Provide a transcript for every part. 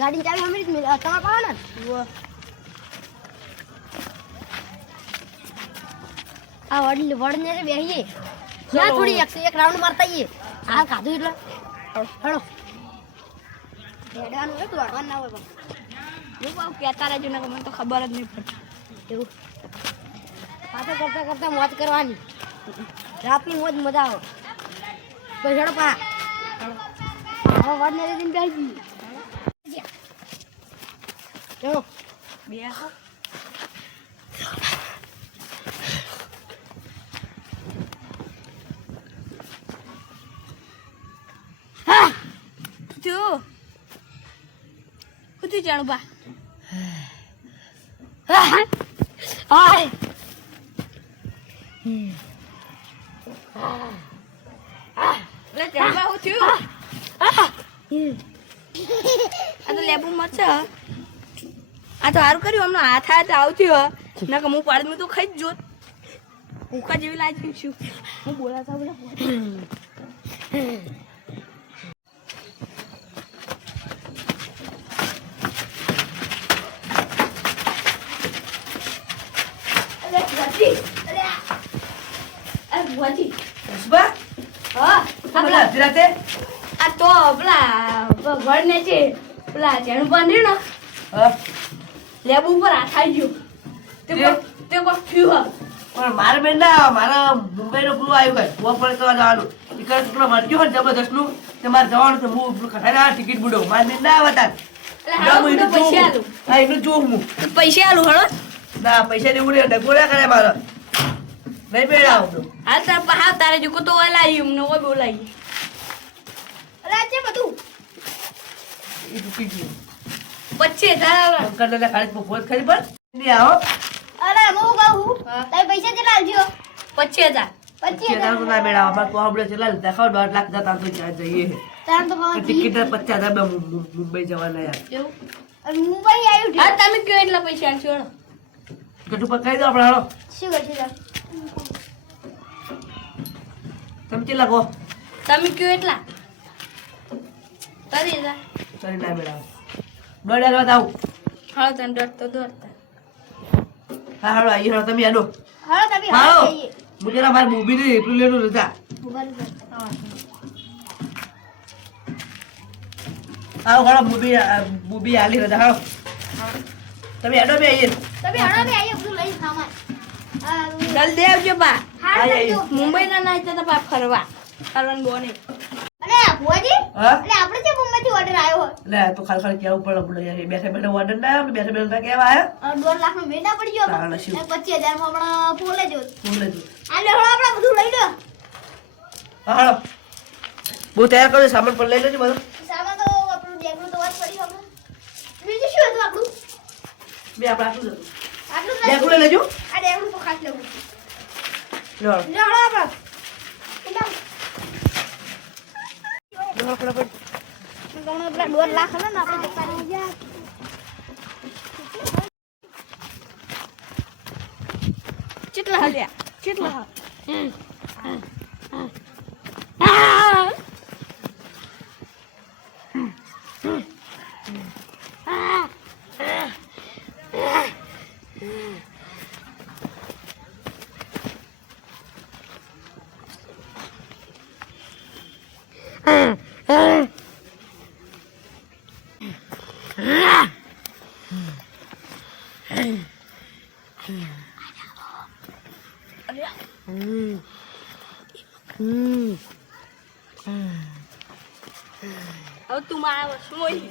ગાડી ચાવી હમણાં જ મિલ તમારે પાડો ને આ વડને રે બેહીએ ના થોડી એક રાઉન્ડ મારતા આવીએ આ ખાધું એટલે હળો હેડવાનું હોય તો વાળવાનું ના હોય પણ હું કહું કહેતા રહેજો ને મને તો ખબર જ નહીં પડતી એવું પાછળ કરતા કરતા મોજ કરવાની રાતની મોજ મજા આવે તો હેડો પા હવે વડને રે દિન બેસી ચલો બે Kutu jangan lupa. Hai. Let jangan lupa kutu. Ada lebu macam. Ada haru kari हमने हाथ हाथ आउती हो. ना कमु पाड़ में तो खाई जोत. मुका जेवी लाज क्यों? मैं बोला था बोला. Buati. Sebab? Oh, apa dirate? Atau belah, berwarna je, belah jangan banding nak. Lebu beratai je. Tengok view. પણ મારે બેન ના મારા મુંબઈનો પેલું આવ્યું ગયું ગોવા પર તો જવાનું ટિકિટ પેલો મળ્યો હોય જબરદસ્ત નું તે મારે જવાનું તો હું ખટાડા ટિકિટ બુડો મારે બેન ના આવતા પૈસા આલું હા એનું જોઉં હું પૈસા આલું હળો ના પૈસા દેવું નહીં ડગોડા કરે મારે નહીં બેડા આવતું હાલ તાર પહા તારે જો તો ઓલાઈ અમને ઓય બોલાઈ અરે આ છે બધું એ દુખી ગયું 25,000 કંકરના ખાલી પોત ખરી પર નહીં આવો અરે હું કહું તારે પૈસા કેટલા આલજો 25,000 25,000 તો ના બેડા અમાર તો આપણે ચલા દેખાવ 1.5 લાખ જતા તો જઈએ તાર તો ટિકિટ 50,000 મુંબઈ જવાના યાર એવું અને મુંબઈ આવ્યું હા તમે કયો એટલા પૈસા આલશો હળો કેટલું પકાઈ દો આપણે હાલો શું કરશું તમે કેટલા કહો તમે કયો એટલા 30,000 સરી ના બેડા 1.5 લાખ આવું હાલો તને ડર તો દોરતા હા હાલો આઈ હાલો તમે આડો હાલો તમે હાલો હાલો જઈએ મુજે ના મારી મૂવી ને એટલું લેલું રજા આવો હાલો મૂવી આલી રજા હાલો તમે આડો બે આઈએ તમે હાલો બે આઈએ બધું લઈ સામાન જલ્દી આવજો બા આઈએ મુંબઈ ના નાઈ તો બા ફરવાનું બોને અરે ભુવાજી હા એટલે આપણે જે મુંબઈ થી ઓર્ડર આવ્યો લે તો ખાલી કેવું પડે આપણે યાર બેઠા બેઠા ઓર્ડર ના આવે બેઠા બેઠા કેવા આયા 2 લાખ નો મેડા પડી ગયો તાણે શું? 25,000 માં આપણા પોલે જો ફોન લેજો આલે હળો આપણે બધું લઈ લો હા હાલો બહુ તૈયાર કરો સામાન પર લઈ લેજો બધું સામાન તો આપણું બેગનું તો વાત પડી આપણે બીજું શું હતું આપણું બે આપણે આટલું જ હતું આટલું બેગું લઈ લેજો આ બેગનું તો ખાસ લેવું લો લે હળો આપણે એટલા ફટાફટ ગણો પેલા 2 લાખ હે ને આપણે જતા રહી કેટલા હલ્યા કેટલા હવે તું મારા વસ્તુ મોઈ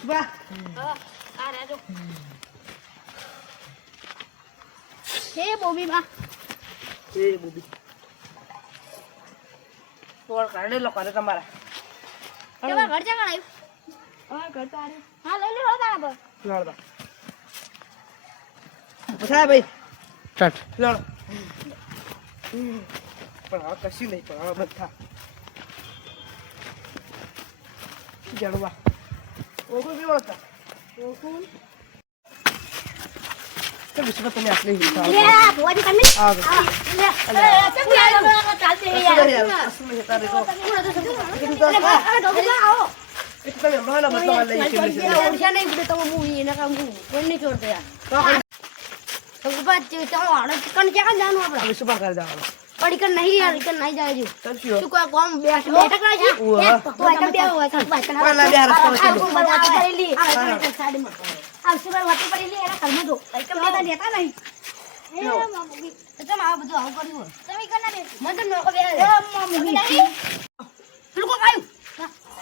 સુબા આ રાજો હે બોબી માં એ બોબી ફોન કાઢે લો કરે તમારા તમારા ઘર જગણ આવ્યું હા કરતા રે હા લઈ લે હળો તારા પર લડવા પછા ભાઈ સ્ટાર્ટ લડ પણ આ કશી નહીં પણ આ બધા જડવા ઓગો બી વળતા ઓગો તો વિશ્વ તમે આટલી લે ભુવાજી તમે આવો લે ચાલશે કશું નહીં યાર, કશું નહીં તારે તો. કીધું તો હા. એક તમે હમણાં બદલાવા લઈ છે ઓળખ્યા નહીં પડે તમે હું એના કામ હું કોઈ નહીં છોડતો યાર તો બાપા ચાલો હાડો ચિકન ક્યાં જવાનું આપણે હવે શું કરે જવાનું પડી કર નહીં યાર કર નહીં જાય જો તમ શું શું કોઈ કોમ બેઠક ના છે ઉવા. તો આઈ બે હોય તો ભાઈ કના કોણ લાગે રસ્તો વાત કરેલી સાડીમાં આવશે વાર વાત કરેલી એના કલમાં જો કઈ લેતા નહીં એ મામુગી તમે આ બધું આવું કર્યું તમે કરના દે મને તો નોકો બે એ મામુગી પેલું કો કાયું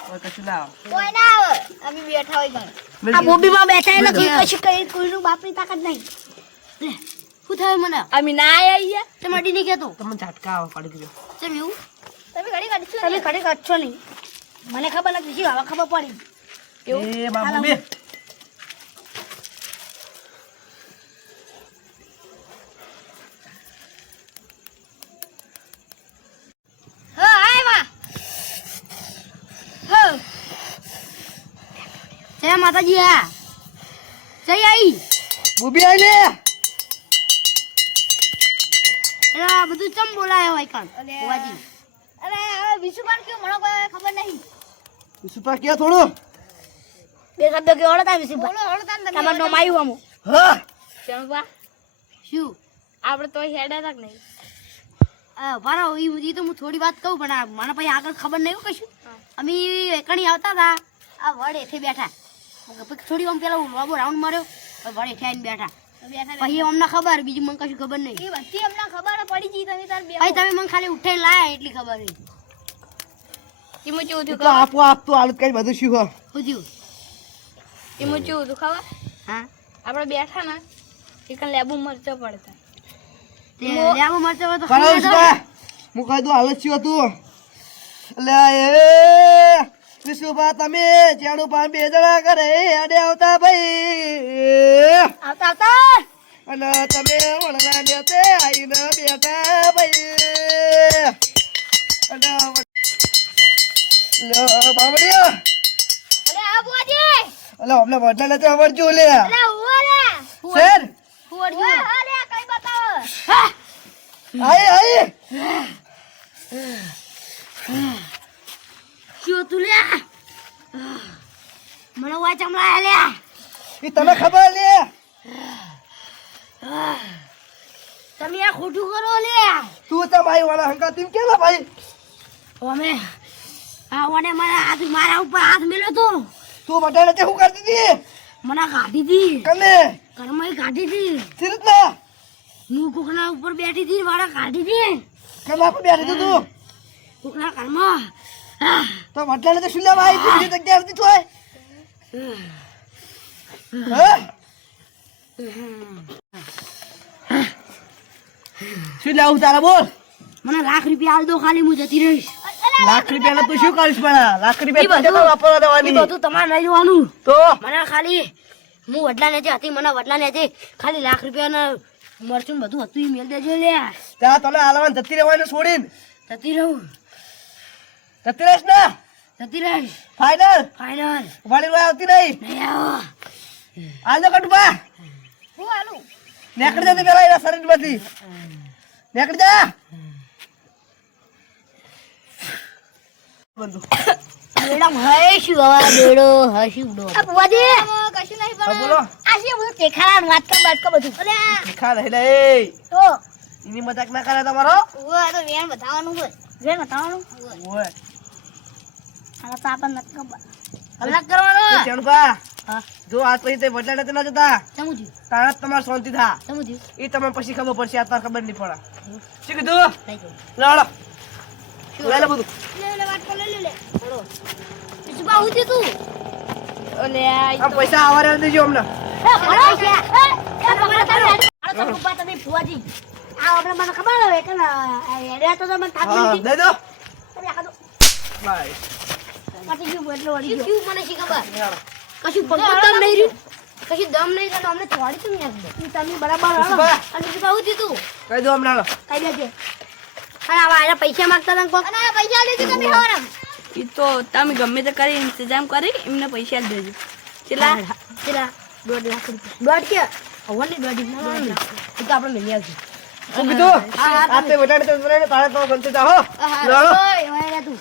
હવે કશું ના આવે. કોઈ ના આવે અમે બેઠા હોય ઘર મેં આ બોબીમાં બેઠા એ નથી કશું કઈ કોઈનું બાપની તાકાત નહીં લે શું થયું મને અમે ના આયા તે મડી નહીં કેતો તમને ઝાટકા આવે પડી ગયો ચમ એવું તમે ઘડી કાઢશો તમે ખડી કાઢશો નહીં મને ખબર નથી શું હવે ખબર પડી એ બાબુ બે હા આય માં હા જય માતાજી આ જય આઈ બુબી આઈ લે એલા બધું ચમ બોલાયો હોય કાન હોવાજી અરે હવે વિશુભાન કેવું મને કોઈ ખબર નહીં સુપા કે થોડું બે શબ્દ કે ઓળતા વિશે બોલો હળો તાન તમે તમાર નામ આવ્યું આમો હા ચંપા શું આપણે તો હેડા તક નહીં મારા ઈ તો હું થોડી વાત કહું પણ મને પછી આગળ ખબર નહીં હો કશું અમે એકણી આવતા હતા આ વડ એઠે બેઠા પછી થોડી વાર પેલા લોબો રાઉન્ડ માર્યો વડ એઠે આવીને બેઠા પછી અમને ખબર બીજું મને કશું ખબર નહીં એ બધી અમને ખબર પડી ગઈ તમે તાર બે પછી તમે મને ખાલી ઉઠાઈ લાયા એટલી ખબર નહીં એમાં કેવું તો થયું આપો આપતો હાલત કઈ બધું શું હો શું થયું એમાં કેવું હતું ખબર હા આપણે બેઠા ને એક લેબુ મરચો પડતા તે લેવો મરચો હોય તો કરો ખાઈ લેતો. સુપા હું કહી દઉં હાલત શું હતું એટલે એ વિશુભા તમે જેણું પાન બે જણા કરે આડે આવતા ભાઈ આવતા આવતા અને તમે વળના લેતે આઈને બેઠા ભાઈ અને લો બાવડિયા અરે આ બુઆજી અલે અમને વડલા લેતે આવડજો લે અરે ઓરે સર હુવડ્યું અરે કઈ બતાવો આઈ આઈ શું તું લે મને વાય ચમલા લે ઈ તને ખબર લે તમે આ ખોટું કરો લે તું તો ભાઈ વાળા હંકા તીમ કેલા ભાઈ અમે આ ઓને મારા ઉપર હાથ મેલ્યો તો તું વડલા લેતે શું કરતી હતી મને કાઢી દી કને ઘરમાં કાઢી દી સિરત ના હું કોકના ઉપર બેઠી હતી મારા કાઢી દી કને આપે બેઠી તું તું કોકના ઘરમાં તો વડલા લેતે શું લેવા આવી તું જગ્યા હતી તોય હા શું લાવું તારા બોલ મને લાખ રૂપિયા આલ દો ખાલી હું જતી રહીશ લાખ રૂપિયા તું શું કરીશ પણ લાખ ઈ રૂપિયા બધું- તો વાપરવા એ દેવાની બધું તમારે નહીં જોવાનું તો મને ખાલી હું વડલા ને હતી મને વડલા ને ખાલી લાખ રૂપિયાના મરચું ને બધું હતું એ મેલ દેજો લે ત્યાં તને હાલવાન જતી રહેવાનું છોડીને જતી રહું જતી રહીશ ને જતી રહીશ ફાઈનલ ફાઈનલ વાળી રોય આવતી નહીં નહીં આવો હાલ તો કટુબા હું આલું નેકડી જતી પેલા એના શરીર માંથી નેકડી જા બંધુ મેડમ હઈશું હવે બેડો હઈશું ડો આ બુવાજી કશું નહીં હા પણ બોલો આ છે બધું ટેખાડા વાત કર બધું અરે ખા રહે લે તો એની મજાક ના કરે તમારો ઓય તો વેણ બતાવવાનું હોય વેણ બતાવવાનું ઓય આ તો આપણને નથી ખબર કલાક કરવાનો ચણકા હા જો આજ પછી તે બદલા નથી ના જતા સમજ્યું તારા તમારે શાંતિ થા સમજ્યું એ તમને પછી ખબર પડશે આ તાર ખબર નહીં પડે શું કીધું લઈ જાઓ લાડો લે લે બધું લે વાત કર લે ચલો બીજું બા ઉધી તું ઓલે આ આ પૈસા આવા રહેવા દેજો અમને તમે ફુવાજી આ આપણે મને ખબર હવે કે એરિયા તો મને થાક હા નથી દે દો તમે આખા તો બાય પાટી ગયું એટલે વળી ગયું મને શી ખબર યાર કશું પગો દમ નહીં રહ્યું કશું દમ નહીં રહ્યું અમને થોડી તું ને તમે બરાબર હાલો. બા. અને બીજું બા ઉધી તું કહી દો અમને હાલો કઈ દેજે અને આવા પૈસા માંગતા હતા કોક અને આ પૈસા લીધી તમે હવારમ ઈ તો તમે ગમે તે કરી ઇંતજામ કરી એમને પૈસા જ દેજો કેટલા પેલા 1.5 લાખ રૂપિયા દોઢ કે હવની દોઢ એ તો આપણે લઈ આવશું હું કીધું હા, આ તે વટાડે તો તારે તો ગમતે જાઓ હા, જાઓ. ઓય, ઓય રે તું